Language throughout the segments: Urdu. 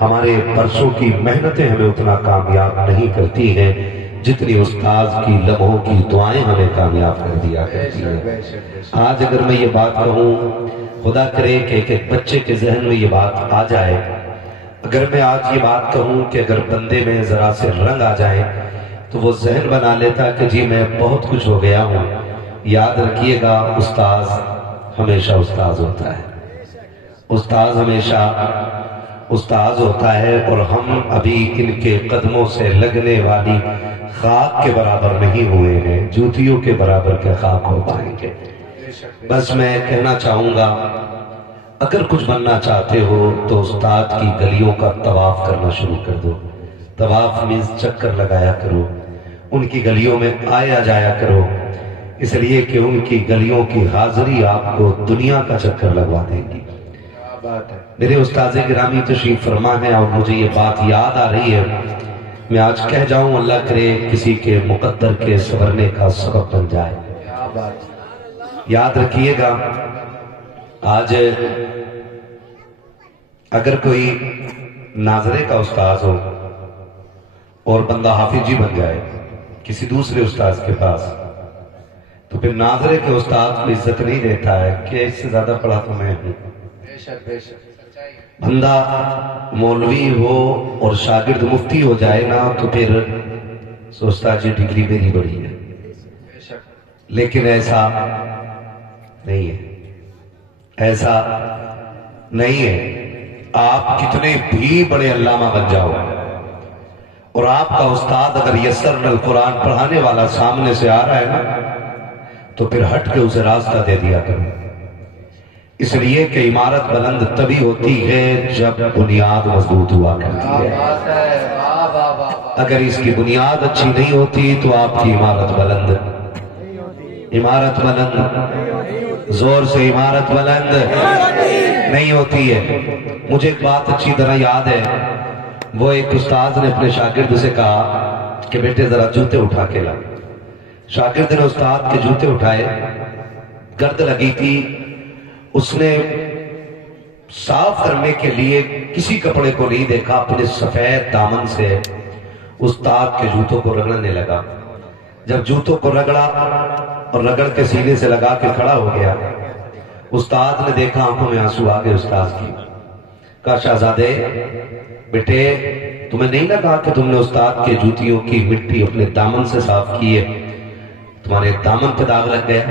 ہمارے برسوں کی محنتیں ہمیں اتنا کامیاب نہیں کرتی ہیں جتنی استاذ کی لمحوں کی دعائیں ہمیں کامیاب کر دیا کرتی ہیں۔ آج اگر میں یہ بات کہوں، خدا کرے کہ ایک بچے کے ذہن میں یہ بات آ جائے، اگر میں آج یہ بات کہوں کہ اگر بندے میں ذرا سے رنگ آ جائے تو وہ ذہن بنا لیتا کہ جی میں بہت کچھ ہو گیا ہوں۔ یاد رکھیے گا، استاذ ہمیشہ استاذ ہوتا ہے، استاذ ہمیشہ استاذ ہوتا ہے، اور ہم ابھی ان کے قدموں سے لگنے والی خاک کے برابر نہیں ہوئے ہیں، جوتیوں کے برابر کے خاک ہو پائیں گے۔ بس میں کہنا چاہوں گا، اگر کچھ بننا چاہتے ہو تو استاد کی گلیوں کا طواف کرنا شروع کر دو۔ طواف مینز چکر لگایا کرو، ان کی گلیوں میں آیا جایا کرو، اس لیے کہ ان کی گلیوں کی حاضری آپ کو دنیا کا چکر لگوا دے گی۔ میرے استاذ گرامی تشریف فرما ہے، اور مجھے یہ بات یاد آ رہی ہے، میں آج کہہ جاؤں، اللہ کرے کسی کے مقدر کے سنورنے کا سبب بن جائے۔ یاد رکھیے گا، آج اگر کوئی ناظرے کا استاذ ہو اور بندہ حافظ جی بن جائے کسی دوسرے استاذ کے پاس، تو پھر ناظرے کے استاد کو عزت نہیں دیتا ہے کہ اس سے زیادہ پڑھا تو میں ہوں۔ بندہ مولوی ہو اور شاگرد مفتی ہو جائے نا تو پھر سوچتا جی ڈگری میری بڑی ہے، لیکن ایسا نہیں ہے، ایسا نہیں ہے۔ آپ کتنے بھی بڑے علامہ بن جاؤ اور آپ کا استاد اگر یسرنا القرآن پڑھانے والا سامنے سے آ رہا ہے نا تو پھر ہٹ کے اسے راستہ دے دیا کرو، اس لیے کہ عمارت بلند تبھی ہوتی ہے جب بنیاد مضبوط ہوا کرتی ہے۔ اگر اس کی بنیاد اچھی نہیں ہوتی تو آپ کی عمارت بلند زور سے عمارت بلند نہیں ہوتی ہے۔ مجھے ایک بات اچھی طرح یاد ہے، وہ ایک استاذ نے اپنے شاگرد سے کہا کہ بیٹے ذرا جوتے اٹھا کے لا۔ شاگرد نے استاد کے جوتے اٹھائے، گرد لگی تھی، اس نے صاف کرنے کے لیے کسی کپڑے کو نہیں دیکھا، اپنے سفید دامن سے استاد کے جوتوں کو رگڑنے لگا۔ جب جوتوں کو رگڑا اور رگڑ کے سینے سے لگا کے کھڑا ہو گیا، استاد نے دیکھا، آنکھوں میں آنسو آ گئے استاد کی۔ کہا شہزادے بیٹے تمہیں نہیں لگا کہ تم نے استاد کے جوتیوں کی مٹی اپنے دامن سے صاف کی ہے، تمہارے دامن پہ داغ لگ گیا؟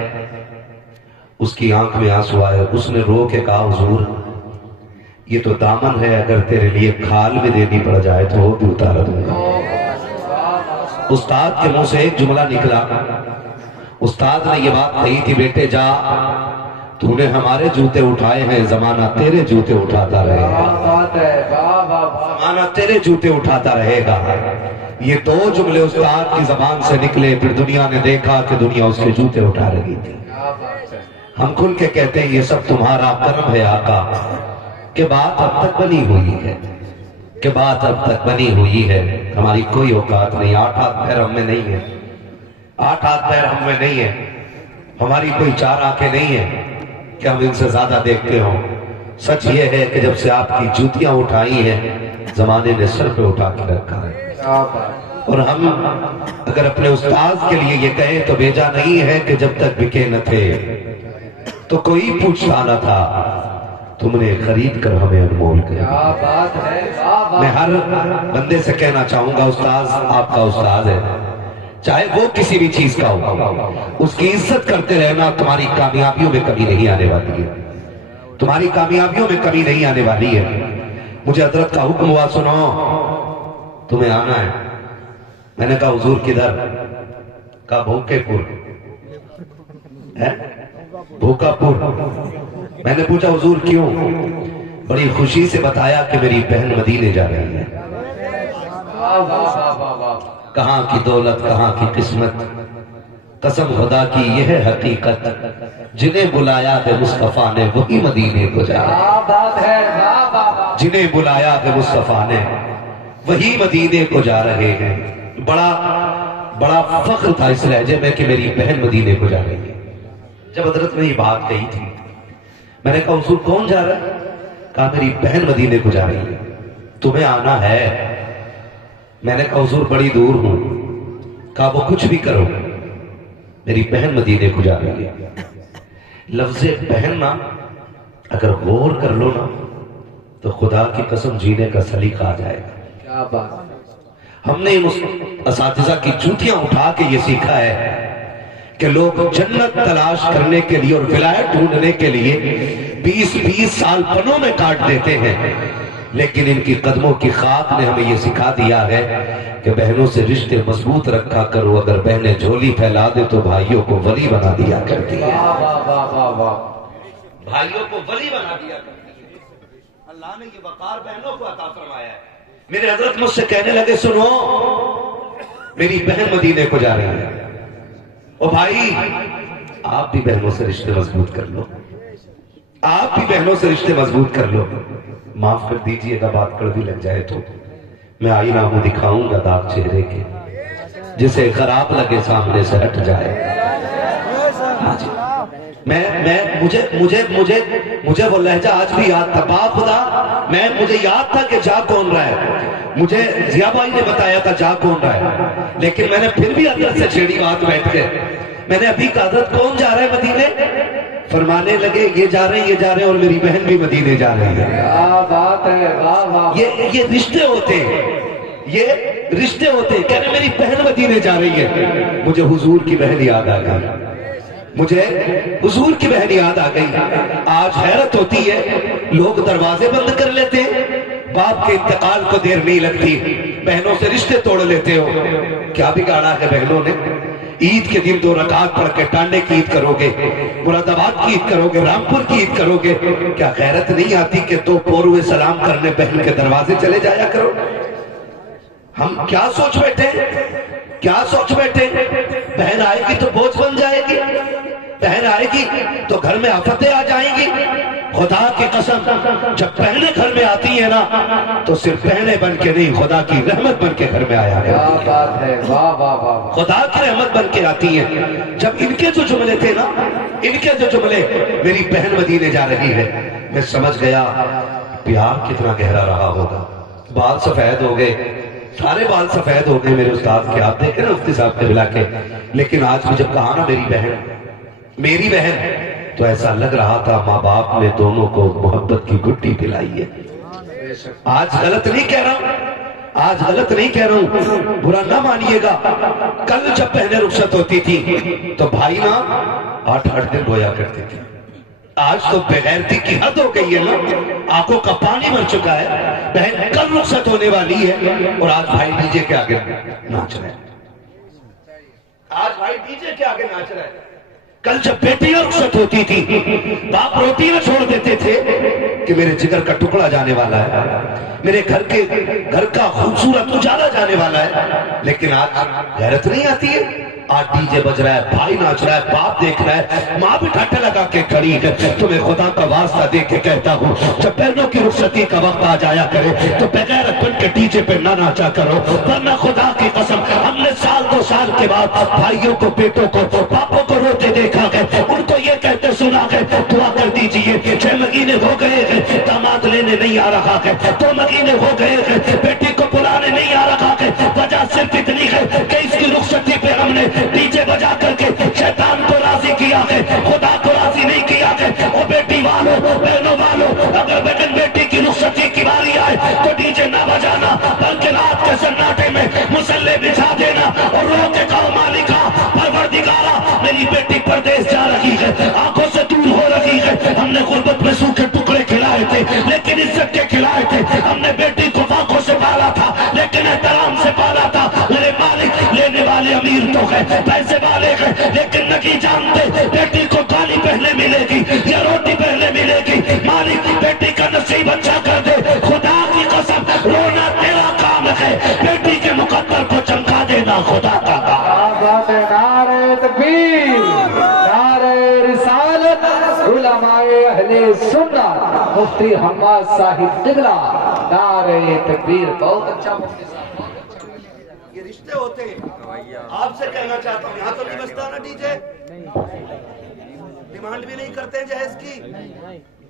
اس کی آنکھ میں آنسو آئے، اس نے رو کے کہا حضور یہ تو دامن ہے، اگر تیرے لیے کھال بھی دینی پڑ جائے تو وہ بھی اتار دوں گا۔ استاد کے منہ سے ایک جملہ نکلا، استاد نے یہ بات کہی تھی، بیٹے جا تو نے ہمارے جوتے اٹھائے ہیں، زمانہ تیرے جوتے اٹھاتا رہے گا، زمانہ تیرے جوتے اٹھاتا رہے گا۔ یہ دو جملے استاد کی زبان سے نکلے، پھر دنیا نے دیکھا کہ دنیا اس کے جوتے اٹھا رہی تھی۔ ہم کھل کے کہتے ہیں یہ سب تمہارا کرم ہے آقا، کہ بات اب تک بنی ہوئی ہے، کہ بات اب تک بنی ہوئی ہے۔ ہماری کوئی اوقات نہیں، 8 ہاتھ پیر ہم میں نہیں ہے، 8 ہاتھ پیر ہم میں نہیں ہے، ہماری کوئی 4 آنکھیں نہیں ہیں کہ ہم ان سے زیادہ دیکھتے ہوں۔ سچ یہ ہے کہ جب سے آپ کی جوتیاں اٹھائی ہیں زمانے نے سر پہ اٹھا کے رکھا ہے، اور ہم اگر اپنے استاذ کے لیے یہ کہیں تو بھیجا نہیں ہے کہ جب تک بکے نہ تھے تو کوئی پوچھتا نہ تھا، تم نے خرید کر ہمیں انمول کیا۔ میں ہر بندے سے کہنا چاہوں گا، استاذ آپ کا استاذ ہے، چاہے وہ کسی بھی چیز کا ہو، اس کی عزت کرتے رہنا، تمہاری کامیابیوں میں کمی نہیں آنے والی ہے، تمہاری کامیابیوں میں کمی نہیں آنے والی ہے۔ مجھے حضرت کا حکم ہوا، سنو تمہیں آنا ہے۔ میں نے کہا حضور کدھر؟ کہا بھوکے پور۔ بھوکا پور؟ میں نے پوچھا حضور کیوں؟ بڑی خوشی سے بتایا کہ میری بہن مدینے جا رہی ہے۔ کہاں کی دولت، کہاں کی قسمت، قسم خدا کی یہ ہے حقیقت، جنہیں بلایا ہے مصطفیٰ نے وہی مدینے کو جا رہے ہیں، جنہیں بلایا ہے مصطفیٰ نے وہی مدینے کو جا رہے ہیں۔ بڑا فخر تھا اس لہجے میں کہ میری بہن مدینے کو جا رہی ہے۔ جب حضرت نے یہ بات کہی تھی، میں نے کہا حضور کون جا رہا ہے؟ کہا میری بہن مدینے کو جا رہی ہے، تمہیں آنا ہے؟ میں نے کہا حضور بڑی دور ہوں۔ کہا وہ کچھ بھی کرو، میری بہن مدینے کو جا رہی ہے۔ لفظ بہن نا اگر غور کر لو نا تو خدا کی قسم جینے کا سلیقہ آ جائے گا۔ کیا بات! ہم نے اساتذہ کی جوتیاں اٹھا کے یہ سیکھا ہے کہ لوگ جنت تلاش کرنے کے لیے اور ولایت ڈھونڈنے کے لیے 20 سال پنوں میں کاٹ دیتے ہیں، لیکن ان کی قدموں کی خاک نے ہمیں یہ سکھا دیا ہے کہ بہنوں سے رشتے مضبوط رکھا کرو، اگر بہنیں جھولی پھیلا دے تو بھائیوں کو ولی بنا دیا کرتی ہے، بھائیوں کو ولی بنا دیا کرتی ہے۔ اللہ نے یہ وقار بہنوں کو عطا فرمایا ہے۔ میرے حضرت مجھ سے کہنے لگے سنو میری بہن مدینے کو جا رہی ہے، او بھائی آپ بھی بہنوں سے رشتے مضبوط کر لو، آپ بھی بہنوں سے رشتے مضبوط کر لو۔ معاف کر دیجئے گا بات کڑوی لگ جائے تو میں آئینہ ہوں دکھاؤں گا داغ چہرے کے، جسے خراب لگے سامنے سے ہٹ جائے۔ ہاں جی، مجھے وہ لہجہ آج بھی یاد تھا۔ با خدا مجھے یاد تھا کہ جا کون رہا ہے، مجھے ضیاء بھائی نے بتایا تھا جا کون رہا ہے، لیکن میں نے پھر بھی حضرت سے چھیڑی بات بیٹھ کے۔ میں نے ابھی کہا حضرت کون جا رہا ہے مدینے؟ فرمانے لگے یہ جا رہے ہیں اور میری بہن بھی مدینے جا رہی ہے۔ کیا بات ہے! واہ واہ! یہ رشتے ہوتے ہیں، یہ رشتے ہوتے ہیں۔ کہنے میری بہن مدینے جا رہی ہے، مجھے حضور کی بہن یاد آ گئی، مجھے حضور کی بہن یاد آ گئی۔ آج حیرت ہوتی ہے لوگ دروازے بند کر لیتے ہیں، باپ کے انتقال کو دیر نہیں لگتی، بہنوں سے رشتے توڑ لیتے ہو۔ کیا بگاڑا ہے بہنوں نے؟ عید کے دن 2 رکعت پڑھ کے ٹانڈے کی عید کرو گے، مراد آباد کی عید کرو گے، رامپور کی عید کرو گے، کیا غیرت نہیں آتی کہ 2 پوروے سلام کرنے بہن کے دروازے چلے جایا کرو؟ ہم کیا سوچ بیٹھے، کیا سوچ بیٹھے؟ بہن آئے گی تو بوجھ بن جائے گی، بہن آئے گی تو گھر میں آفتیں آ جائیں گی۔ خدا کی قسم جب بہنیں گھر میں آتی ہیں نا تو صرف بہنیں بن کے نہیں، خدا کی رحمت بن کے گھر میں آیا کرتی ہیں۔ کیا بات ہے! واہ واہ واہ! خدا کی رحمت بن کے آتی ہیں۔ جب ان کے جو جملے تھے نا، ان کے جو جملے میری بہن مدینے جا رہی ہے، میں سمجھ گیا پیار کتنا گہرا رہا ہوگا۔ بال سفید ہو گئے، سارے بال سفید ہو گئے میرے استاد کے، آپ دیکھیں نا مفتی صاحب کے بلا کے، لیکن آج بھی جب کہا نا میری بہن تو ایسا لگ رہا تھا ماں باپ نے دونوں کو محبت کی گھٹی پلائی ہے۔ آج غلط نہیں کہہ رہا ہوں، آج غلط نہیں کہہ رہا ہوں، برا نہ مانیے گا۔ کل جب بہنیں رخصت ہوتی تھی تو بھائی نا 8 دن رویا کرتے تھے۔ آج تو بغیرتی کی حد ہو گئی ہے نا، آنکھوں کا پانی مر چکا ہے۔ بہن کل رخصت ہونے والی ہے اور آج بھائی ڈی جے کے آگے ناچ رہے ہیں، آج بھائی ڈی جے کے آگے ناچ رہے ہیں۔ کل جب بیٹیاں رخصت ہوتی تھی باپ روٹیاں چھوڑ دیتے تھے کہ میرے جگر کا ٹکڑا جانے والا ہے، میرے گھر کا خوبصورت اجالا جانے والا ہے، لیکن آج غیرت نہیں آتی ہے۔ آج ڈی جے بج رہا ہے، بھائی ناچ رہا ہے، باپ دیکھ رہا ہے، ماں بھی ٹھٹے لگا کے کھڑی ہے۔ تمہیں خدا کا واسطہ دے کے کہتا ہوں جب بہنوں کی رخصتی کا وقت آ جایا کرے تو بغیر بن کے ڈی جے پہ نہ ناچا کرو، ورنہ خدا کی قسم ہم نے 1-2 سال کے بعد بھائیوں کو، بیٹوں کو، باپوں کو روتے دیکھا گئے، ان کو یہ کہتے سنا گئے دعا کر دیجئے 6 مہینے ہو گئے ہیں داماد لینے نہیں آ رہا ہے، 2 مہینے ہو گئے ہیں بیٹی کو بلانے نہیں آ رہا ہے، وجہ صرف اتنی ہے کہ اس کی رخصتی پہ ہم نے ڈی جے بجا کر کے شیطان کو راضی کیا ہے، خدا کو راضی نہیں کیا ہے۔ اور بیٹی والوں، بہنوں والوں، اگر بہن بیٹی کی رخصتی کی باری آئے تو ڈی جے نہ بجانا بلکہ رات کے سناٹے میں مصلے بچھا دینا اور رو کے کہو مالکا پروردگارا میری بیٹی پردیس جا رہی ہے، آنکھوں سے دور ہو رہی ہے، ہم نے غربت میں سوکھے ٹکڑے کھلائے تھے لیکن عزت کے کھلائے تھے، ہم نے بیٹی کو آنکھوں سے پالا تھا لیکن احترام سے پالا تھا، میرے مالک لینے والے امیر تو ہے، پیسے والے ہیں لیکن نہیں جانتے بیٹی کو گالی پہلے ملے گی یا روٹی پہلے ملے گی۔ مالک بیٹی کا نصیب اچھا کر دے، خدا کی قسم رونا تیرا کام ہے، بیٹی کے مقدر کو چمکا دینا خدا کا کام۔ نعرہ تکبیر، نعرہ رسالت، علماء اہل سنت، مفتی حماد صاحب قبلہ، نعرہ تکبیر۔ بہت اچھا مفتی صاحب، یہ رشتے ہوتے ہیں۔ آپ سے کہنا چاہتا ہوں یہاں تو نہیں بجتا نا ڈی جے، ڈیمانڈ بھی نہیں کرتے ہیں جہیز کی،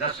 10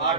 8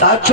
7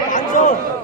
500।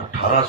18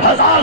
1000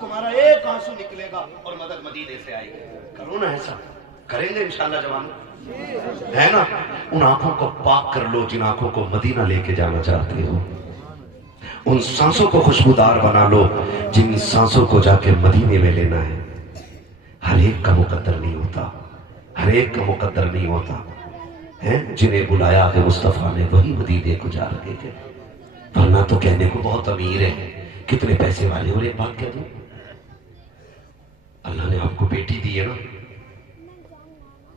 تمہارا ایک آنسو نکلے گا اور مدد مدینے سے آئے گی. کرو نا ایسا, کریں گے انشاءاللہ جوانوں, ہے نا؟ ان آنکھوں کو پاک کر لو جن آنکھوں کو مدینہ لے کے جانا چاہتے ہو. ان سانسوں کو خوشبودار بنا لو جن سانسوں کو جا کے مدینے میں لینا ہے. ہر ایک کا مقدر نہیں ہوتا, ہر ایک کا مقدر نہیں ہوتا ہے. جنہیں بلایا ہے مصطفیٰ نے وہی مدینے کو جا رہے تھے, ورنہ تو کہنے کو بہت امیر ہے, کتنے پیسے والے. اور ایک بات کہہ دوں, اللہ نے آپ کو بیٹی دی ہے نا,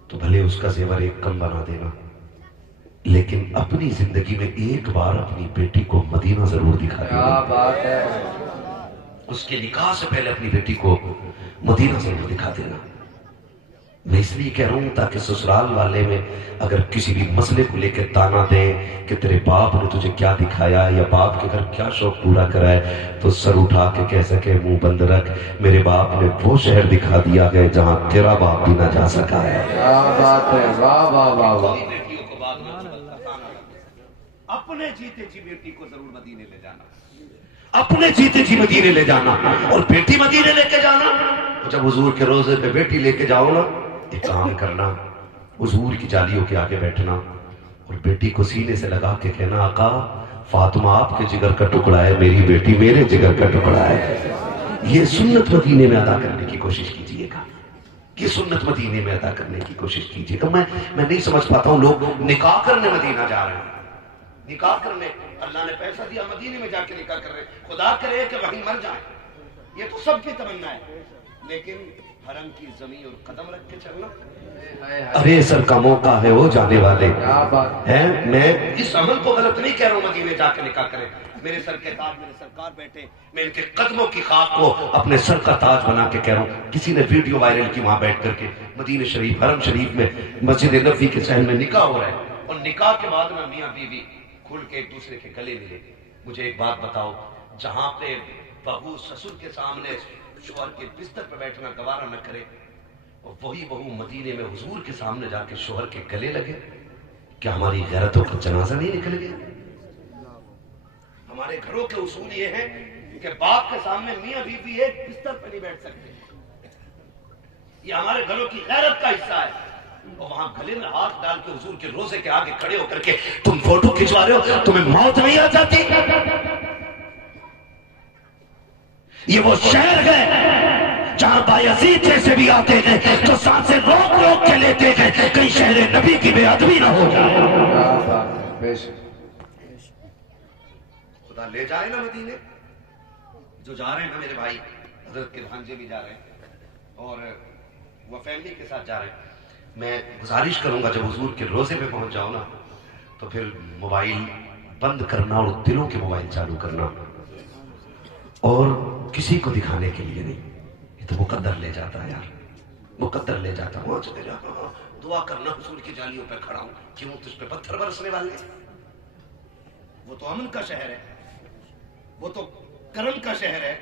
تو بھلے اس کا زیور ایک کم بنا دینا, لیکن اپنی زندگی میں ایک بار اپنی بیٹی کو مدینہ ضرور دکھا دینا. کیا بات ہے. اس کے نکاح سے پہلے اپنی بیٹی کو مدینہ ضرور دکھا دینا. میں اس لیے کہہ رہا ہوں تاکہ سسرال والے میں اگر کسی بھی مسئلے کو لے کے تانا دیں کہ تیرے باپ نے تجھے کیا دکھایا یا باپ کے گھر کیا شوق پورا کرا ہے, تو سر اٹھا کے کہہ سکے منہ بند رکھ, میرے باپ نے وہ شہر دکھا دیا ہے جہاں تیرا باپ بھی نہ جا سکا ہے. کیا بات ہے. واہ واہ واہ واہ. اپنے جیتے جی بیٹی کو ضرور مدینے لے جانا, اپنے جیتے جی مدینے لے جانا, اور بیٹی مدینے لے کے جانا. جب حضور کے روزے پہ بیٹی لے کے جاؤ نا, ایک کام کرنا, حضور کی جالیوں کے آگے بیٹھنا اور بیٹی کو سینے سے لگا کے کہنا, آقا فاطمہ آپ کے جگر کا ٹکڑا ہے, میری بیٹی میرے جگر کا ٹکڑا ہے. یہ سنت مدینے میں ادا کرنے کی کوشش کیجئے گا, یہ سنت مدینے میں ادا کرنے کی کوشش کیجئے گا. میں نہیں سمجھ پاتا ہوں, لوگ نکاح کرنے مدینہ جا رہے ہیں, نکاح کرنے, اللہ نے پیسہ دیا مدینے میں جا کے نکاح کر رہے ہیں. خدا کرے کہ وہیں مر جائیں, یہ تو سب کی تمنا ہے, لیکن حرم کی زمین اور قدم رکھ کے چلنا. ارے سر کا موقع ہے وہ جانے والے ہیں. میں اس عمل کو غلط نہیں کہہ رہا ہوں, مدینے جا کے نکاح کریں. میرے سر کے تاج میرے سرکار بیٹھے, میں ان کے قدموں کی خاک کو اپنے سر کا تاج بنا کے کہہ رہا ہوں. کسی نے ویڈیو وائرل کی وہاں بیٹھ کر کے مدینہ شریف حرم شریف میں مسجد نبوی کے صحن میں نکاح ہو رہا ہے, اور نکاح کے بعد میں میاں بیوی کھل کے ایک دوسرے کے گلے ملے. مجھے ایک بات بتاؤ, جہاں پہ بہو سسر کے سامنے شوہر کے بستر پہ بیٹھنا گوارا نہ کرے, اور وہی بہو مدینے میں حضور کے سامنے جا کے شوہر کے گلے لگے, کیا ہماری غیرتوں کا جنازہ نہیں نکل گیا؟ ہمارے گھروں کے اصول یہ ہیں کہ باپ کے سامنے میاں بیوی ایک بستر پہ نہیں بیٹھ سکتے. یہ ہمارے گھروں کی غیرت کا حصہ ہے. اور وہاں گلے میں ہاتھ ڈال کے حضور کے روزے کے آگے کھڑے ہو کر کے تم فوٹو کھنچوا رہے ہو, تمہیں موت نہیں آ جاتی؟ یہ وہ شہر ہے جہاں بایزید جیسے بھی آتے ہیں تو سانسیں روک روک کے لیتے ہیں, کہیں شہر نبی کی بے ادبی نہ ہو جائے. خدا لے جائے نا مدینے. جو جا رہے ہیں نا میرے بھائی, حضرت کے بھانجے بھی جا رہے ہیں اور وہ فیملی کے ساتھ جا رہے ہیں. میں گزارش کروں گا جب حضور کے روزے پہ پہنچ جاؤ نا, تو پھر موبائل بند کرنا اور دلوں کے موبائل چالو کرنا, اور کسی کو دکھانے کے لیے نہیں. یہ تو مقدر لے جاتا ہے یار, مقدر لے جاتا. وہاں چلے جا, دعا کرنا حضور کی جالیوں پہ کھڑا ہوں, کیوں تجھ پہ پتھر برسنے والے ہیں. وہ تو امن کا شہر ہے, وہ تو کرم کا شہر ہے,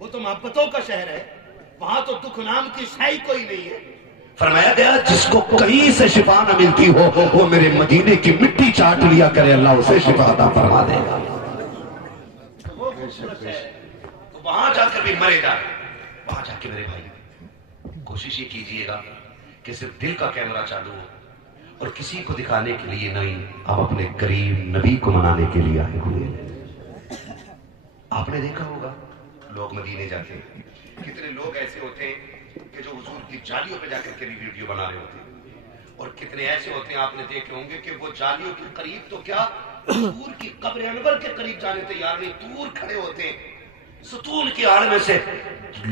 وہ تو محبتوں کا شہر ہے. وہاں تو دکھ نام کی شے کوئی نہیں ہے. فرمایا گیا جس کو کہیں سے شفا نہ ملتی ہو وہ میرے مدینے کی مٹی چاٹ لیا کرے, اللہ اسے شفا عطا فرما دے گا. وہاں جا کر بھی مرے جا, وہاں جا کے میرے بھائی کوشش یہ کیجئے گا کہ صرف دل کا کیمرہ چالو ہو, اور کسی کو دکھانے کے لیے نہیں, آپ اپنے کریم نبی کو منانے کے لیے آئے ہوئے. آپ نے دیکھا ہوگا لوگ مدینے جاتے ہیں, کتنے لوگ ایسے ہوتے ہیں کہ جو حضور کی جالیوں پہ جا کر کے بھی ویڈیو بنا رہے ہوتے ہیں, اور کتنے ایسے ہوتے ہیں آپ نے دیکھے ہوں گے کہ وہ جالیوں کے قریب تو کیا حضور کی قبر انور کے قریب جانے تیار نہیں, دور کھڑے ہوتے ہیں, ستون کی آڑ میں سے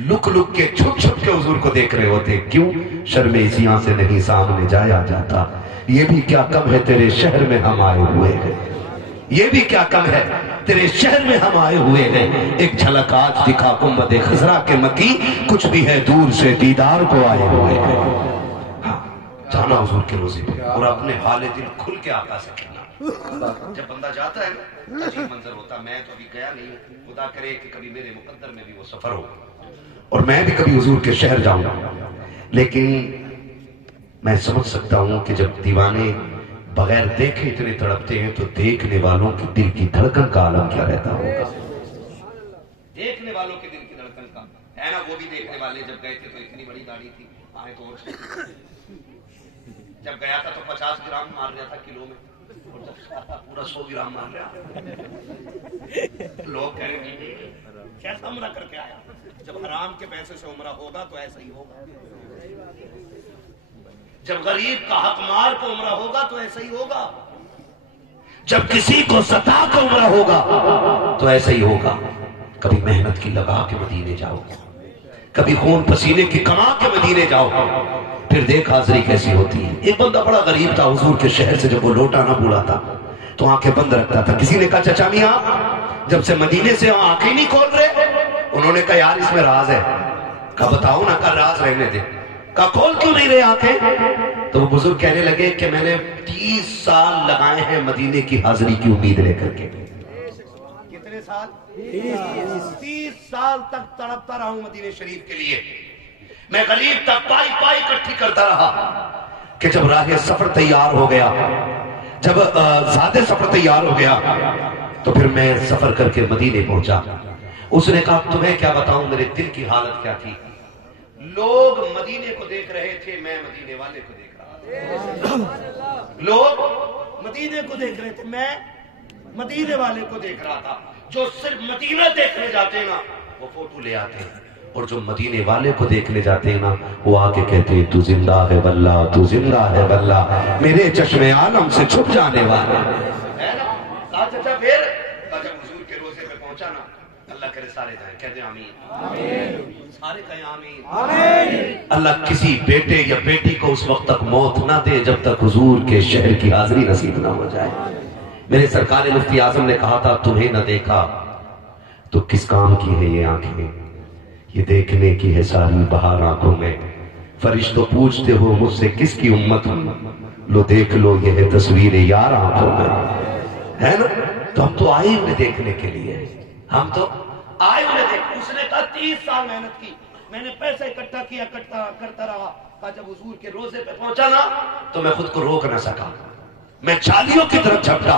لک لک کے چھپ چھپ کے حضور کو دیکھ رہے ہوتے ہیں. کیوں؟ شرم ایسیاں سے نہیں سامنے جایا جاتا. یہ بھی کیا کم ہے تیرے شہر میں ہم آئے ہوئے ہیں, یہ بھی کیا کم ہے تیرے شہر میں ہم آئے ہوئے ہیں. ایک جھلک آج دکھا گنبد خضرا کے مکی, کچھ بھی ہے دور سے دیدار کو آئے ہوئے ہیں. ہاں, جانا حضور کے روزے پہ اور اپنے حال دل کھل کے آقا سے کہنا. جب بندہ جاتا ہے نا عجیب منظر ہوتا. میں تو ابھی گیا نہیں, خدا کرے کہ کبھی میرے مقدر میں بھی وہ سفر ہو اور میں بھی کبھی حضور کے شہر جاؤں. لیکن میں سمجھ سکتا ہوں کہ جب دیوانے بغیر دیکھے اتنے تڑپتے ہیں تو دیکھنے والوں کی دل کی دھڑکن کا عالم کیا رہتا ہوگا. دیکھنے والوں کے دل کی ہے نا، وہ بھی دیکھنے والے جب گئے تھے تو اتنی بڑی داڑھی تھی، آئے تو اور جب گیا تھا تو 50 گرام مار رہا تھا کلو میں، اور جب پورا 100 گرام مار رہا، لوگ کہہ رہے ہیں کیسا عمرہ کر کے آیا؟ جب حرام کے پیسے سے عمرہ ہوگا تو ایسا ہی ہوگا، جب غریب کا حق مار کو عمرہ ہوگا تو ایسا ہی ہوگا، جب کسی کو ستا کو عمرہ ہوگا تو ایسا ہی ہوگا۔ کبھی محنت کی لگا کے مدینے جاؤ، کبھی خون پسینے کی کما کے مدینے جاؤ، پھر دیکھ حاضری کیسی ہوتی ہے۔ ایک بندہ بڑا غریب تھا حضور کے شہر سے، جب وہ لوٹا نہ بولا تھا تو آنکھیں بند رکھتا تھا۔ کسی نے کہا چچا میاں جب سے مدینے سے آنکھیں نہیں کھول رہے، انہوں نے کہا یار اس میں راز ہے، کہا بتاؤ نا، کہا راز رہنے دے، کہا کھول کیوں نہیں رہے آنکھیں؟ تو وہ بزرگ کہنے لگے کہ میں نے 30 سال لگائے ہیں مدینے کی حاضری کی امید لے کر کے۔ کتنے سال؟ 30 سال تک تڑپتا رہا ہوں مدینے شریف کے لیے، میں غریب تک پائی پائی اکٹھی کرتا رہا کہ جب راہ سفر تیار ہو گیا، جب زیادہ سفر تیار ہو گیا تو پھر میں سفر کر کے مدینے پہنچا۔ اس نے کہا تمہیں کیا بتاؤں میرے دل کی حالت کیا تھی، لوگ مدینے کو دیکھ رہے تھے، میں مدینے والے کو دیکھ رہا تھا۔ لوگ مدینے کو دیکھ رہے تھے، میں مدینے والے کو دیکھ رہا تھا۔ جو صرف مدینہ دیکھنے جاتے ہیں نا وہ فوٹو لے آتے ہیں، اور جو مدینے والے کو دیکھنے جاتے ہیں نا وہ آگے کہتے ہیں تو زندہ ہے واللہ، تو زندہ ہے واللہ، میرے چشم عالم سے چھپ جانے والا ہے نا۔ کہا چچا پھر؟ کہا جب حضور کے روزے پہ پہنچا نا، اللہ کرے سارے جائیں، کہتے ہیں آمین، سارے کہیں آمین۔ اللہ کسی بیٹے یا بیٹی کو اس وقت تک موت نہ دے جب تک حضور کے شہر کی حاضری نصیب نہ ہو جائے۔ میرے سرکار مفتی اعظم نے کہا تھا تمہیں نہ دیکھا تو کس کام کی ہے یہ آنکھیں، یہ دیکھنے کی ہے ساری بہار آنکھوں میں، فرشتوں پوچھتے ہو مجھ سے کس کی امت ہوں، لو دیکھ لو یہ ہے تصویر یار آنکھوں میں، ہے نا۔ تو ہم تو آئے انہیں دیکھنے کے لیے، ہم تو آئے انہیں دیکھ۔ اس نے کہا 30 سال محنت کی، میں نے پیسہ اکٹھا کیا، کرتا رہا، کہا جب حضور کے روزے پہ پہنچا نا تو میں خود کو روک نہ سکا، میں چالیوں کی طرف جھپٹا،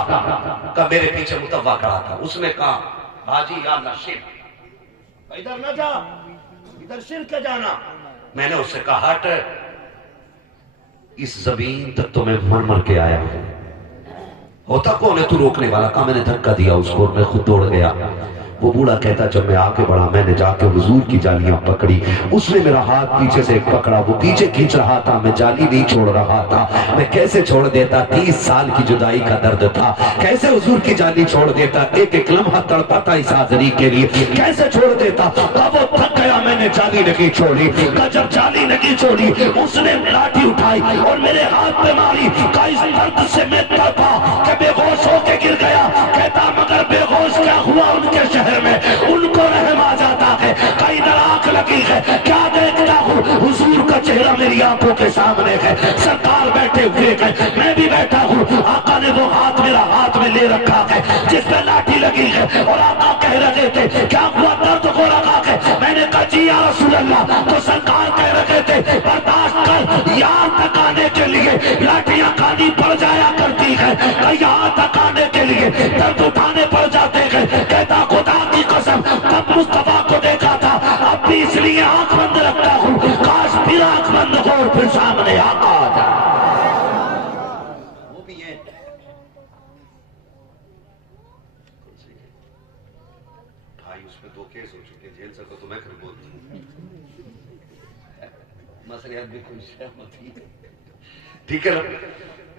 کہا میرے پیچھے متوا کھڑا تھا۔ اس نے کہا حاجی یا اللہ شرک، ادھر نہ جا، ادھر شرک جانا۔ میں نے اس سے کہا ہٹ، اس زمین تک تو میں مر مر کے آیا ہوں، ہوتا کون ہے تو روکنے والا؟ کہا میں نے دھکا دیا اس کو اور میں خود دوڑ گیا۔ وہ بوڑھا کہتا جب میں آگے بڑھا میں نے جا کے حضور کی جالیاں پکڑی، اس نے میرا ہاتھ پیچھے سے پکڑا، وہ پیچھے کھینچ رہا تھا، میں جالی نہیں چھوڑ رہا تھا، میں کیسے چھوڑ دیتا؟ 30 سال کی جدائی کا درد تھا، کیسے حضور کی جالی چھوڑ دیتا؟ ایک ایک لمحہ تڑپا تھا اس حاضری کے لیے، کیسے چھوڑ دیتا؟ وہ تھک گیا، میں نے جالی نہیں چھوڑی، جب جالی نہیں چھوڑی اس نے لاٹھی اٹھائی اور میرے ہاتھ پہ ماری، اس درد سے میں تڑپا کہ بے ہوش ہو کے گر گیا۔ کہتا مگر بے ہوش کیا ہوا ان کے شہر میں، ان کو رحم آ جاتا ہے، کئی در آنکھ لگی ہے، کیا دیکھتا ہوں حضور کا چہرہ میری آنکھوں کے سامنے ہے، سرکار بیٹھے ہوئے ہیں، میں بھی بیٹھا ہوں، آقا نے وہ ہاتھ میرا ہاتھ میں لے رکھا ہے جس پہ لاٹھی لگی ہے، اور آقا کہہ رہے تھے کیا ہوا درد ہو رہا ہے؟ میں نے کہا جی یا رسول اللہ، تو سرکار کہہ رہے تھے برداشت کر، یار تکانے کے لیے لاٹھیاں کھانی پڑ جایا کرتی ہے، یہاں تکانے کے لیے درد اٹھانے پڑ جاتے ہیں۔ کہتا خدا کی قسم تب مصطفیٰ کو دیکھا تھا، اب بھی اس لیے آنکھ بند رکھتا ہوں، کاش پھر آنکھ بند ہو اور پھر سامنے آقا آ جائے۔ وہ بھی ہے بھائی، اس میں 2 کیس ہو چکے، جیل سے تو میں پھر بولتا ہوں، مسئلہ بھی کوئی سہمت ہی ٹھیک ہے نا؟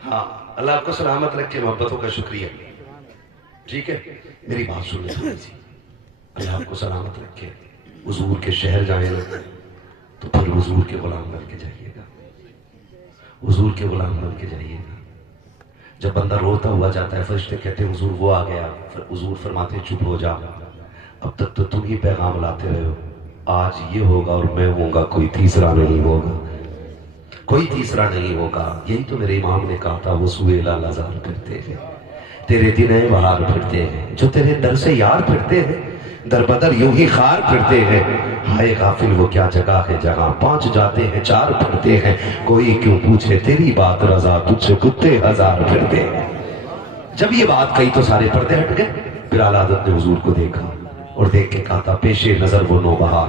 ہاں، اللہ آپ کو سلامت رکھے، محبتوں کا شکریہ، ٹھیک ہے؟ میری بات سنیں تھوڑی سی، اللہ آپ کو سلامت رکھے۔ حضور کے شہر جائیں نا تو پھر حضور کے غلام بن کے جائیے گا، حضور کے غلام بن کے جائیے گا۔ جب بندہ روتا ہوا جاتا ہے فرشتے کہتے ہیں حضور وہ آ گیا، حضور فرماتے ہیں چپ ہو جا، اب تک تو تم ہی پیغام لاتے رہے ہو، آج یہ ہوگا اور میں ہوں گا، کوئی تیسرا نہیں ہوگا، کوئی تیسرا نہیں ہوگا۔ یہی تو میرے امام نے کہا تھا وہ سوئے لازار کرتے ہیں، تیرے دن بہار پھرتے ہیں، جو تیرے در سے یار پھرتے ہیں، در بدر یوں ہی خار پھرتے ہیں، ہائے غافل وہ کیا جگہ ہے جہاں 5 جاتے ہیں 4 پھرتے ہیں، کوئی کیوں پوچھے تیری بات رضا، تجھ سے کتے 1000 پھرتے ہیں۔ جب یہ بات کہی تو سارے پردے ہٹ گئے، پھر اعلیٰ حضرت نے حضور کو دیکھا اور دیکھ کے کہا تھا پیش نظر وہ نوبہار،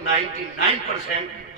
99%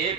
1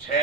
6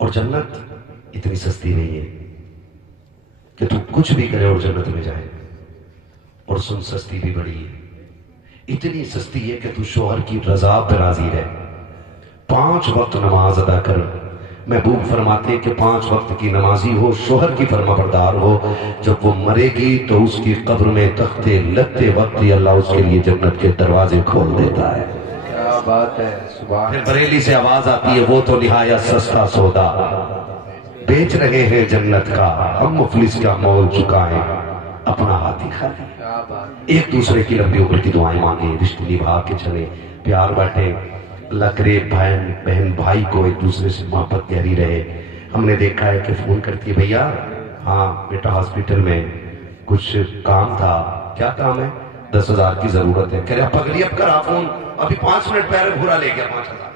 اور جنت اتنی سستی نہیں ہے کہ تو کچھ بھی کرے اور جنت میں جائے. اور سن سستی بھی بڑی ہے، اتنی سستی ہے کہ تو شوہر کی رضا پہ راضی رہے. 5 وقت نماز ادا کر. محبوب فرماتے کہ 5 وقت کی نمازی ہو، شوہر کی فرما بردار ہو، جب وہ مرے گی تو اس کی قبر میں تختے لگتے وقت ہی اللہ اس کے لیے جنت کے دروازے کھول دیتا ہے. کیا بات ہے، سبحان. پھر بریلی سے آواز آتی ہے، وہ تو نہایت سستا سودا بیچ رہے ہیں جنت کا، ہم مفلس کا مول چکائیں اپنا ہاتھ ہی خالی. کیا بات. ایک دوسرے کی لمبی عمر کی دعائیں مانگیں، رشتے نبھا کے چلے، پیار بانٹیں. اللہ کرے بہن بھائی کو ایک دوسرے سے محبت گہری رہے. ہم نے دیکھا ہے کہ فون کرتی ہے، بھیا ہاں بیٹا ہاسپٹل میں کچھ کام تھا. کیا کام ہے؟ 10,000 کی ضرورت ہے. کہہ رہے پگلی اب کرا فون، ابھی 5 منٹ پہلے بھورا لے گیا 5,000.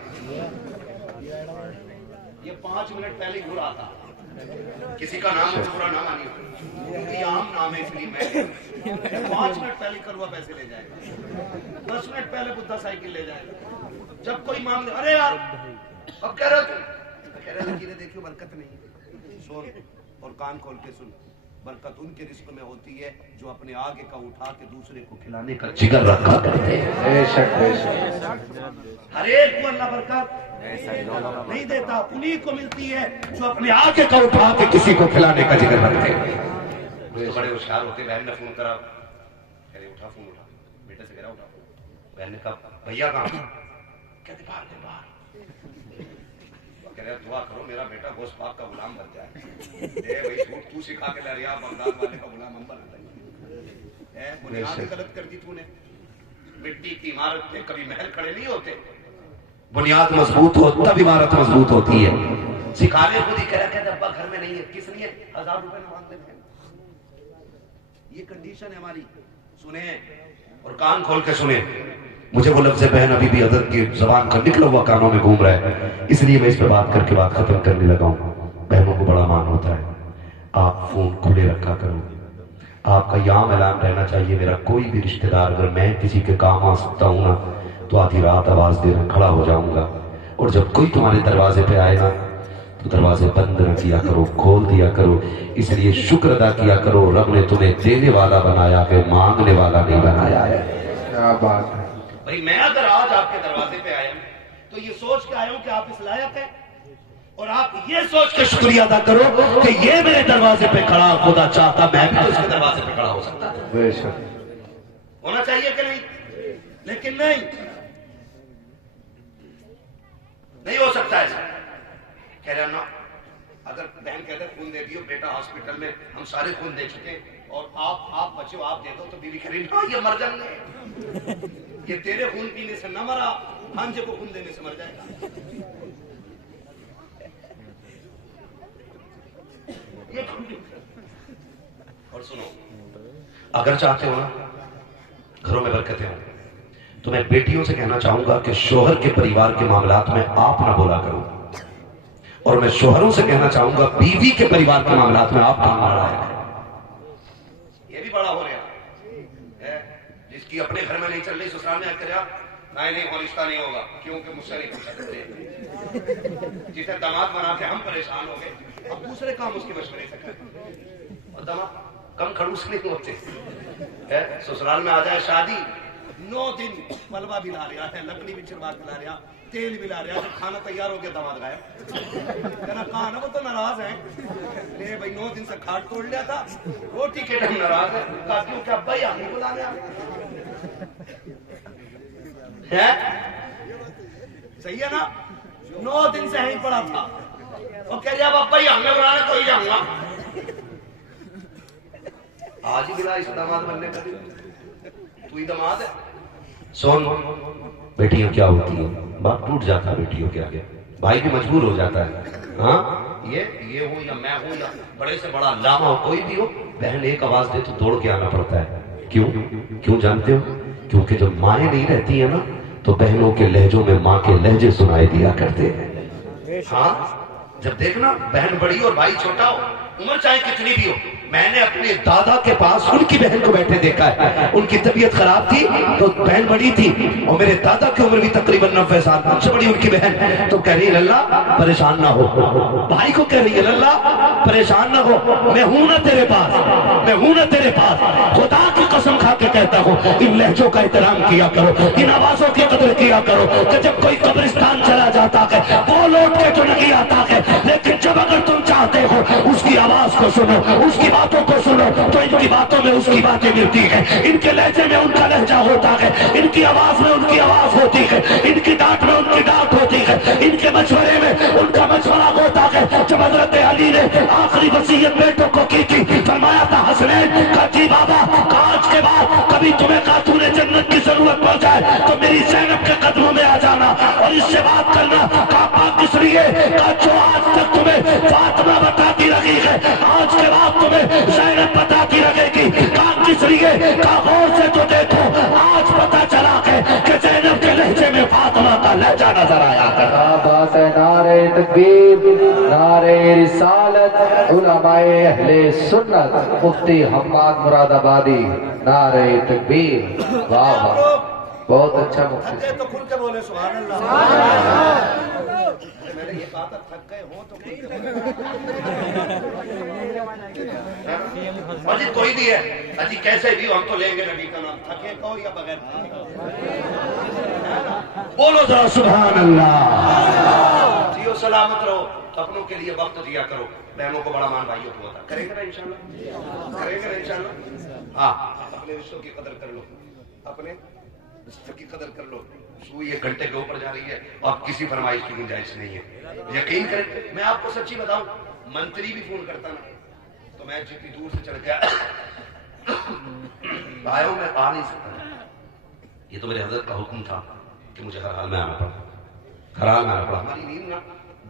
یہ 5 منٹ پہلے بھورا تھا. کسی کا نام بھورا نہ مانی، کیونکہ یہ عام نام ہے اس لیے میں 5 منٹ پہلے کروا پیسے لے جائے گا، 10 منٹ پہلے بدھا سائیکل لے جائے گا. جب کوئی مانگ لے، ارے یار اب کہہ رہے لکیریں دیکھیو برکت نہیں. سن اور کان کھول کے سن، برکت ان کے رزق میں ہوتی ہے جو اپنے آگے کا اٹھا کے دوسرے کو کھلانے کا جگر رکھا کرتے ہیں. بے شک بے شک. ہر ایک کو اللہ برکت نہیں دیتا، انہی کو ملتی ہے جو اپنے آگے کا اٹھا کے کسی کو کھلانے کا جگر رکھتے ہیں. تو بڑے ہوشیار ہوتے. بہن نے فون کرا، کہہ رہے اٹھا فون، اٹھا. بیٹے سے کہہ رہا اٹھا فون. بہن نے کہا بھیا کہاں؟ کہتے باہر دے باہر. کہہ رہے دعا کرو میرا بیٹا غوث پاک کا غلام بن جائے. اے بھائی جھوٹ تو سکھا کے لے رہا، بغداد والے کا غلام ہم بنتا ہے. بنیاد غلط کر دی تو نے. مٹی کی عمارت پہ کبھی محل کھڑے نہیں ہوتے. بنیاد مضبوط ہو تب عمارت مضبوط ہوتی ہے. سکھانے خود ہی کہہ رہا کہ ابا گھر میں نہیں ہے، کس لیے 1000 روپے نہ مانگ لیتے ہیں. یہ کنڈیشن ہے ہماری. سنیں اور کان کھول کے سنیں. مجھے وہ لفظ بہن ابھی بھی حضرت کی زبان کا نکلا ہوا کانوں میں گھوم رہا ہے، اس لیے میں اس پہ بات کر کے بات ختم کرنے لگا ہوں. بہنوں کو بڑا مان ہوتا ہے. آپ فون کھلے رکھا کرو. آپ کا یام اعلان رہنا چاہیے، میرا کوئی بھی رشتہ دار اگر میں کسی کے کام آ سکتا ہوں نا تو آدھی رات آواز دینا کھڑا ہو جاؤں گا. اور جب کوئی تمہارے دروازے پہ آئے نا تو دروازے بند نہ کیا کرو، کھول دیا کرو. اس لیے شکر ادا کیا کرو، رب نے تمہیں دینے والا بنایا ہے، مانگنے والا نہیں بنایا ہے. کیا بات ہے. بھائی میں اگر آج آپ کے دروازے پہ آیا ہوں تو یہ سوچ کے آیا ہوں کہ آپ اس لائق ہیں، اور آپ یہ سوچ کے شکریہ ادا کرو کہ یہ میرے دروازے پہ کھڑا، خدا چاہتا میں بھی تو اس کے دروازے پہ کھڑا ہو سکتا. بے شک. ہونا چاہیے کہ نہیں؟ لیکن نہیں ہو سکتا ایسا. کہہ رہا نا اگر بہن کہتے خون دے دیو، بیٹا ہاسپٹل میں ہم سارے خون دے چکے اور آپ بچو آپ دے دو، تو بیوی کہہ رہی ہاں یہ مر جائیں گے، یہ تیرے خون پینے سے نہ مرا، ہانجے کو خون دینے سے مر جائے گا. اور سنو، اگر چاہتے ہو نا گھروں میں برکتیں ہوں تو میں بیٹیوں سے کہنا چاہوں گا کہ شوہر کے پریوار کے معاملات میں آپ نہ بولا کرو، اور میں شوہروں سے کہنا چاہوں گا بیوی کے پریوار کے معاملات میں آپ کام نہ رہا ہے. یہ بھی بڑا ہو رہا ہے. جس کی اپنے گھر میں نہیں چل رہی سسرال میں آ کر نہیں وہ رشتہ نہیں ہوگا کیونکہ مجھ سے نہیں پوچھا کرتے. جسے داماد بنا کے ہم پریشان ہو گئے، اب دوسرے کام اس کے مشورے سے کریں. اور داماد کم کھڑوس نہیں ہوتے. سسرال میں آ جائے شادی 9 دن پلوا بھی لا رہا ہے، لکڑی بھی چروا کے لا رہا، تیل بھی لا رہا. جب کھانا تیار ہو گیا داماد غائب. کہنا کہاں نا وہ تو ناراض ہیں. لے بھائی 9 دن سے کھاٹ توڑ لیا تھا، روٹی کے ٹائم ناراض ہے. کہا کیوں کہ ابا ہی آنے بلا رہا ہے. صحیح ہے نا؟ 9 دن سے ہی پڑا تھا. وہ کہہ رہا ابا ہی ہمیں بلا رہے تو ہی جاؤں گا. آج ہی ملا اس داماد بننے کا، تو ہی داماد ہے. سون بیٹیاں کیا ہوتی ہیں، باپ ٹوٹ جاتا ہے بیٹیوں کے آگے، بھائی بھی مجبور ہو جاتا ہے. ہاں یہ ہوں یا میں ہوں یا بڑے سے بڑا علامہ ہو، کوئی بھی ہو، بہن ایک آواز دے تو دوڑ کے آنا پڑتا ہے. کیوں جانتے ہو؟ کیونکہ جب مائیں نہیں رہتی ہیں نا تو بہنوں کے لہجوں میں ماں کے لہجے سنائی دیا کرتے ہیں. ہاں جب دیکھنا بہن بڑی اور بھائی چھوٹا ہو عمر چاہے کتنی بھی ہو. میں نے اپنے دادا کے پاس ان کی بہن کو بیٹھے دیکھا ہے. ان کی طبیعت خراب تھی تو بہن بڑی تھی اور میرے دادا کی عمر بھی تقریباً 90 سال, مجھ سے بڑی ان کی بہن. تو کہہ رہی ہے اللہ پریشان نہ ہو, بھائی کو کہہ رہی ہے اللہ پریشان نہ ہو, میں ہوں نا تیرے پاس, میں ہوں نا تیرے پاس. خدا کی قسم کھا کے کہتا ہوں ان لہجوں کا احترام کیا کرو, ان آوازوں کی قدر کیا کرو کہ جب کوئی قبرستان چلا جاتا ہے وہ لوٹ کے تو نہیں آتا ہے, لیکن جب اگر تم چاہتے ہو اس کی آواز کو سنو, اس کی باتوں کو سنو, تو ان کی باتوں میں اس کی باتیں ملتی ہیں, ان کے لہجے میں ان کا لہجہ ہوتا ہے, ان کی آواز میں ان کی آواز ہوتی ہے, ان کی ڈانٹ میں ان کی ڈانٹ ہوتی ہے, ان کے مشورے میں ان کا مشورہ ہوتا ہے. جب حضرت علی نے آخری وصیت بیٹوں کو کی تھی, فرمایا تھا حسنین کہا جی بابا, آج کے بعد کبھی تمہیں خاتون جنت کی ضرورت پڑ جائے تو میری زینب کے قدموں میں آ جانا اور اس سے بات کرنا. کہا کس لیے؟ کہا جو آج تک تمہیں فاطمہ بتاتی رہی ہے آج کے بعد تمہیں زینب بتاتی رہے گی. کہا کس لیے؟ کہا غور سے تو دیکھو, آج پتا چلا ہے کہ زینب کے لہجے میں فاطمہ کا لہجہ نظر آیا ہے. بات ہے نعرہ تکبیر, نعرہ رسالت, علماء اہل سنت, مفتی حماد مراد آبادی, نعرہ تکبیر. واہ واہ, بہت اچھا مفتی. تو کھل کے بولے سبحان اللہ. میں نے یہ کہا تھا تھک گئے ہو تو کھل کے بولے کوئی بھی ہے اجی کیسے بھی ہم تو لیں گے نبی کا نام, تھکے کہو یا بغیر بولو ذرا سبحان اللہ. جیو سلامت رہو, اپنوں کے لیے وقت دیا کرو, بہنوں کو بڑا مان بھائیوں کو ہوتا. کریں گے نا انشاءاللہ, کریں گے نا انشاءاللہ. ہاں اپنے رشتوں کی قدر کر لو, اپنے رشتوں کی قدر کر لو. سوئی 1 گھنٹے کے اوپر جا رہی ہے اور کسی فرمائش کی گنجائش نہیں ہے. یقین کریں, میں آپ کو سچی بتاؤں, منتری بھی فون کرتا نا تو میں جتنی دور سے چل گیا بھائیوں میں آ نہیں سکتا. یہ تو میرے حضرت کا حکم تھا کہ مجھے ہر حال میں آنا پڑا, ہر حال میں آنا پڑا. ہماری نیند نا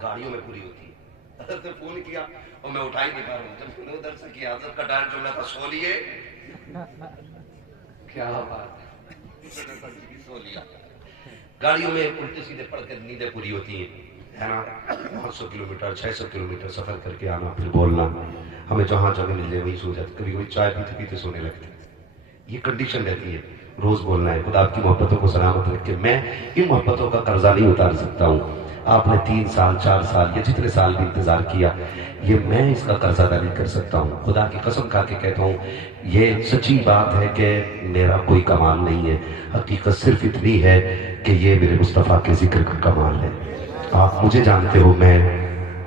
گاڑیوں میں پوری ہوتی ہے. حضرت نے فون کیا اور میں اٹھا ہی نہیں پا رہا ہوں. جب میں نے ادھر سے کیا, حضرت کا ڈائریکٹ جملہ تھا سولیے. کیا بات ہے, سو لیا. گاڑیوں میں الٹے سیدھے پڑھ کر نیندیں پوری ہوتی ہیں, ہے نا. 500 کلومیٹر 600 کلومیٹر سفر کر کے آنا, پھر بولنا, ہمیں جہاں جگہ مل جائے وہی سو جاتے. کبھی کبھی چائے پیتے پیتے سونے لگتے. یہ کنڈیشن رہتی ہے, روز بولنا ہے. خدا آپ کی محبتوں کو سلامت رکھے. میں ان محبتوں کا قرضہ نہیں اتار سکتا ہوں. آپ نے 3 سال 4 سال یا جتنے سال بھی انتظار کیا, یہ میں اس کا قرض ادا نہیں کر سکتا ہوں. خدا کی قسم کھا کے کہتا ہوں, یہ سچی بات ہے کہ میرا کوئی کمال نہیں ہے. حقیقت صرف اتنی ہے کہ یہ میرے مصطفیٰ کے ذکر کا کمال ہے. آپ مجھے جانتے ہو, میں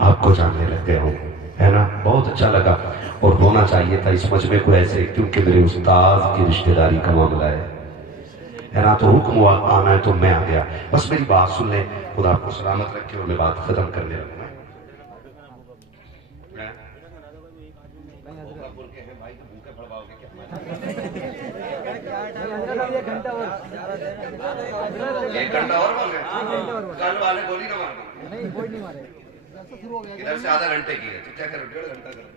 آپ کو جاننے لگ گیا ہوں, ہے نا. بہت اچھا لگا اور ہونا چاہیے تھا اس مجمع کو ایسے, کیونکہ میرے استاد کی رشتہ داری کا معاملہ ہے نا. تو حکم ہوا آنا ہے تو میں آ گیا. بس میری بات سن لیں, خدا آپ کو سلامت رکھے, اور میں بات ختم کرنے لگوں. ایک گھنٹہ اور بولے, کل والے گولی نہ مارنا. ادھر سے آدھا گھنٹے کی ہے تو کیا کرو, 1.5 گھنٹہ کرو.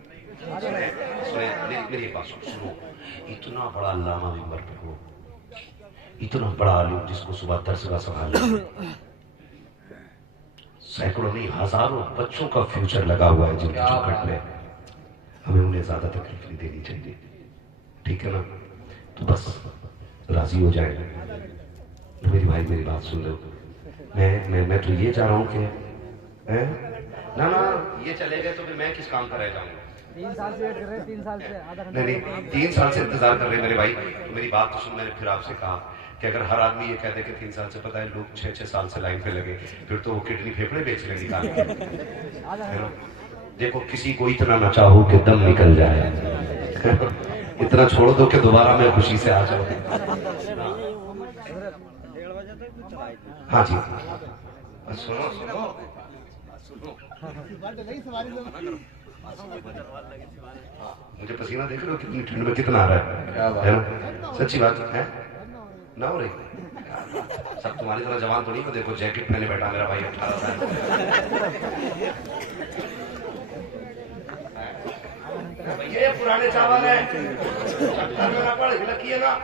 میری بات سنو, اتنا بڑا علامہ بھی مر ہو, اتنا بڑا عالم جس کو صبح درس کا سنبھالنا, سینکڑوں نہیں ہزاروں بچوں کا فیوچر لگا ہوا ہے جن کی چوکھٹ میں, ہمیں انہیں زیادہ تکلیف نہیں دینی چاہیے. ٹھیک ہے نا. تو بس راضی ہو جائیں. میری بھائی میری بات سن لو, میں تو یہ چاہ رہا ہوں کہ نا یہ چلے گئے تو پھر میں کس کام کا رہ جاؤں گا. 3 سال سے ویٹ کر رہے ہیں, 3 سال سے نہیں 3 سال سے انتظار کر رہے ہیں میرے بھائی. تو میری بات تو سن, میں نے پھر آپ سے کہا کہ اگر ہر آدمی یہ کہتے کہ 3 سال سے, پتہ ہے لوگ 6 سال سے لائن پہ لگے, پھر تو وہ کڈنی پھیپھڑے بیچ لیں نکال کے. دیکھو کسی کو اتنا نہ چاہو کہ دم نکل جائے, اتنا چھوڑ دو کہ دوبارہ میں خوشی سے آ جاؤں. ہاں جی سنو سنو سنو, مجھے پسینہ دیکھ رہے ہو کتنی ٹھنڈ میں کتنا آ رہا ہے نا. سچی بات ہے نہ ہو رہی. سب تمہاری طرح جوان تو نہیں ہو, دیکھو جیکٹ پہنے بیٹھا میرا بھائی 18 سال. یہ پرانے چاول ہیں, چکر میں نہ پڑ لکیے نا,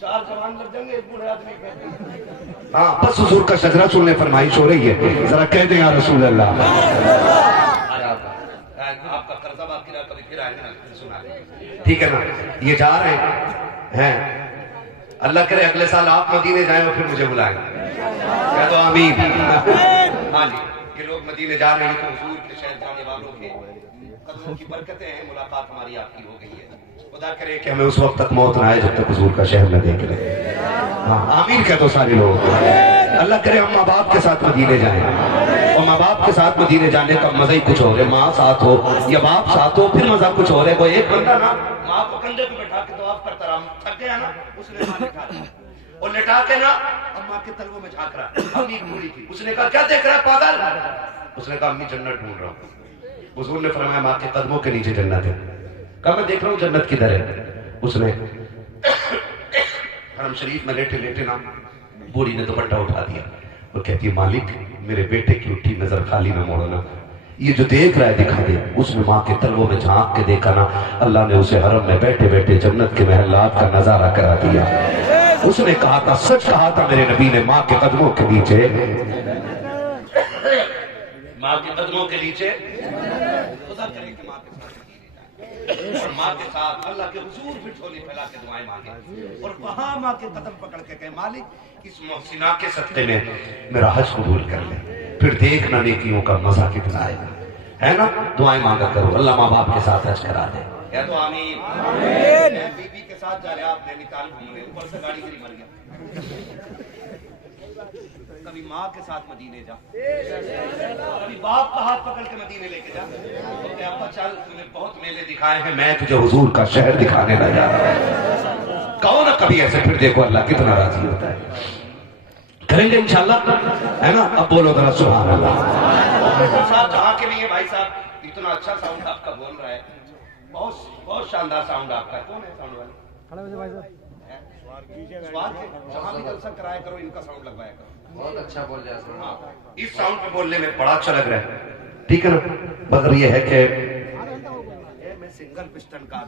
4 جوان لگ جائیں گے ایک بوڑھے آدمی پہ. ہاں بس حضور کا شجرہ سننے فرمائش ہو رہی ہے, ذرا کہہ دیں یا رسول اللہ. ٹھیک ہے نا؟ یہ جا رہے ہیں، اللہ کرے اگلے سال آپ مدینے جائیں اور پھر مجھے بلائیں، کہہ دو آمین۔ ہاں جی، یہ لوگ مدینے جا رہے ہیں تو حضور کے شہر جانے والوں کے قدموں کی برکتیں ہیں، ملاقات ہماری آپ کی ہو گئی ہے۔ خدا کرے کہ ہمیں اس وقت تک موت نہ آئے جب تک حضور کا شہر نہ دیکھ لیں۔ ہاں آمین کہہ دو سارے لوگ۔ اللہ کرے ہم ماں باپ کے ساتھ مدینے جائیں، اور ماں باپ کے ساتھ مدینے جانے کا مزہ ہی کچھ اور ہے۔ ماں ساتھ ہو یا باپ ساتھ ہو پھر مزہ کچھ اور ہے۔ کوئی ایک بندہ نا ماں کو کندھے پہ بٹھا کے طواف کرتا رہا، تھک گیا نا، اس نے ماں لٹا دیا اور لٹا کے نا اماں کے تلووں میں جھانک رہا۔ امی بوڑھی تھی، اس نے کہا کیا دیکھ رہا ہے پاگل؟ اس نے کہا امی جنت ڈھونڈ رہا ہوں۔ حضور نے فرمایا ماں کے قدموں کے نیچے جنت ہے۔ کہا میں دیکھ رہا ہوں جنت کدھر ہے۔ اس نے حرم شریف میں لیٹے لیٹے نا بوڑھی نے دوپٹہ اٹھا دیا اور کہتی ہے مالک میرے بیٹے کی اٹھی نظر خالی نہ موڑنا، یہ جو دیکھ رہا ہے دکھا دے۔ اس نے ماں کے تلووں میں جھانک کے دیکھا نا، اللہ نے اسے حرم میں بیٹھے بیٹھے جنت کے محلات کا نظارہ کرا دیا۔ اس نے کہا تھا، سچ کہا تھا میرے نبی نے، ماں کے قدموں کے نیچے، ماں کے قدموں کے نیچے خدا کرے کہ ماں کے ساتھ اور ماں کے ساتھ اللہ کے حضور پھر جھولی پھیلا کے دعائیں مانگے اور وہاں ماں کے قدم پکڑ کے کہے مالک اس محسنہ کے صدقے میں میرا حج قبول کر لے، پھر دیکھنا نیکیوں کا مزہ کتنا ہے نا؟ دعائیں مانگا کرو، اللہ ماں باپ کے ساتھ حج کرا دے۔ کہہ دو آمین۔ میں بی بی کے ساتھ جا رہے آپ نینی تال گھومنے، اوپر سے گاڑی گری مر گیا۔ کبھی ماں کے ساتھ مدینے جا، کبھی باپ کا ہاتھ پکڑ کے مدینے لے کے جا، کہ ابا چل تمہیں بہت میلے دکھائے ہیں، میں تجھے حضور کا شہر دکھانے نہ جا رہا ہوں۔ کہو نا کبھی ایسے، پھر دیکھو اللہ کتنا راضی ہوتا ہے۔ کریں گے انشاءاللہ، ہے نا؟ اب بولو ذرا سبحان اللہ۔ صاحب جہاں کے لیے بھائی صاحب اتنا اچھا ساؤنڈ آپ کا بول رہا ہے، بہت شاندار ساؤنڈ آپ کا ہے۔ کون ہے ساؤنڈ والے؟ کھڑے ہو جائے بھائی صاحب۔ سوار کے جہاں بھی جلسہ کرایا کرو ان کا ساؤنڈ لگوایا کرو۔ بہت اچھا بول رہے ہیں۔ ہاں اس ساؤنڈ پہ بولنے میں بڑا اچھا لگ رہا ہے، ٹھیک ہے نا؟ مگر یہ ہے کہ میں سنگل پسٹن کا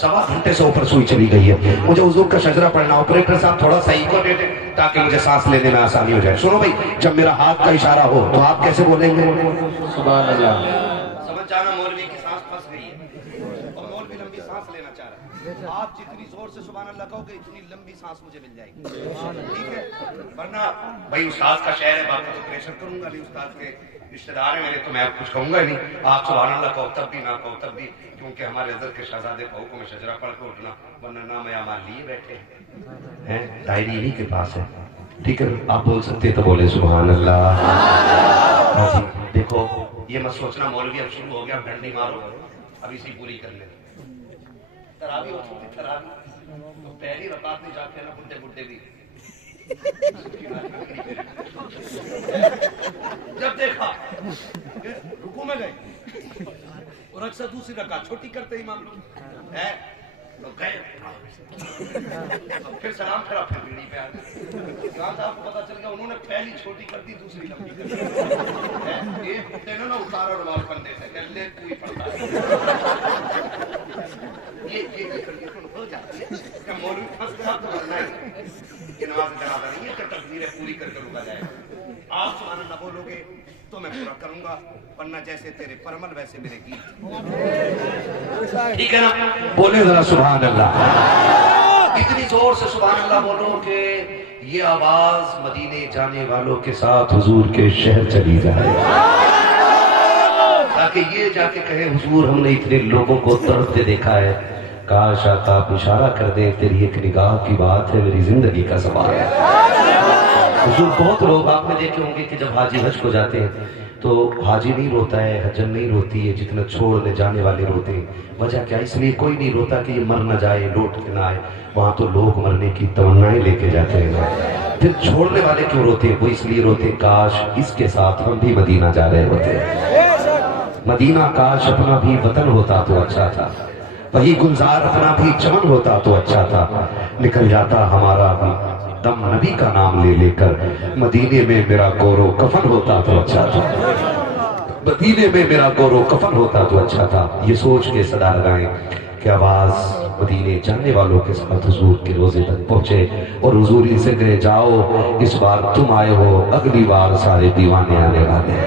سوا گھنٹے سے اوپر سوئی چلی گئی ہے، مجھے حضور کا شجرہ پڑھنا۔ آپریٹر صاحب تھوڑا سا ایکو دے دیں تاکہ مجھے سانس لینے میں آسانی ہو جائے۔ سنو بھائی، جب میرا ہاتھ کا اشارہ ہو تو آپ کیسے بولیں گے؟ سبحان اللہ۔ سمجھ جانا مولوی کی سانس پھنس گئی ہے اور مولوی لمبی سانس لینا چاہ رہا ہے۔ آپ جتنی زور سے سبحان اللہ کہو گے اتنی لمبی سانس مجھے مل جائے گی، ٹھیک ہے؟ ورنہ بھائی استاد کا شہر ہے، باقی تو پریشر کروں گا نہیں، استاد کے رشتہ دار ہیں میرے تو میں کچھ کہوں گا نہیں۔ آپ سبحان اللہ کہو تب بھی، نہ کہو تب بھی، کیونکہ ہمارے حضرت کے شہزادے کا حکم ہے شجرہ پڑھ کے اٹھنا، ورنہ نام اعمال لیے بیٹھے ہیں، ڈائری انہی کے پاس ہے، ٹھیک ہے؟ آپ بول سکتے تو بولے سبحان اللہ۔ ہاں جی، دیکھو یہ مت سوچنا مولوی اب شروع ہو گیا، ڈنڈی مارو، اب اسی پوری کر لیں۔ تراویح ہو چکی، تراویح تو پہلی رکعت میں جاتے ہیں نا بڈھے بڈھے بھی، جب دیکھا رکوع میں گئے اور اکثر دوسری رکعت چھوٹی کرتے امام لوگ ہے تو گئے، پھر سلام پھرا، پھر بیڑی پہ آ گئے۔ امام صاحب کو پتا چل گیا انہوں نے پہلی چھوٹی کر دی، دوسری لمبی کر دی۔ ایک بڈھے نے نا اتارا رومال پندے سے کہ لے کوئی پڑتا ہے، یہ ہو جاتی ہے کہ مولوی پھنس گیا تو ورنہ ہے یہ نماز جنازہ نہیں ہے کہ تکبیریں پوری کر کے رکا جائے۔ آپ سبحان اللہ بولو گے تو میں پورا کروں گا، ورنہ جیسے تیرے پرمل ویسے میرے گیت، ٹھیک ہے نا؟ بولے ذرا سبحان اللہ، اتنی زور سے سبحان اللہ بولو کہ یہ آواز مدینے جانے والوں کے ساتھ حضور کے شہر چلی جائے، تاکہ یہ جا کے کہے حضور ہم نے اتنے لوگوں کو تڑپتے دیکھا ہے، کاش آقا آپ اشارہ کر دیں، تیری ایک نگاہ کی بات ہے، میری زندگی کا سوال ہے۔ حضور بہت لوگ آپ نے دیکھے ہوں گے کہ جب حاجی حج کو جاتے ہیں تو حاجی نہیں روتا ہے، حجن نہیں روتی ہے جتنا چھوڑنے جانے والے روتے ہیں۔ وجہ کیا؟ اس لیے کوئی نہیں روتا کہ یہ مر نہ جائے، لوٹ کے نہ آئے، وہاں تو لوگ مرنے کی تمنائیں لے کے جاتے ہیں۔ پھر چھوڑنے والے کیوں روتے ہیں؟ وہ اس لیے روتے ہیں کاش اس کے ساتھ ہم بھی مدینہ جا رہے ہوتے، مدینہ کاش اپنا بھی وطن ہوتا تو اچھا تھا، وہی گلزار اپنا بھی چمن ہوتا تو اچھا تھا، نکل جاتا ہمارا بھی دم نبی کا نام لے لے کر، مدینے میں میرا گورو کفن ہوتا تو اچھا تھا، مدینے میں میرا گورو کفن ہوتا تو اچھا تھا۔ یہ سوچ کے صدا لگائیں کہ آواز مدینے جانے والوں کے ساتھ حضور کے روزے تک پہنچے اور حضور ہی سے کہے جاؤ اس بار تم آئے ہو، اگلی بار سارے دیوانے آنے والے ہیں۔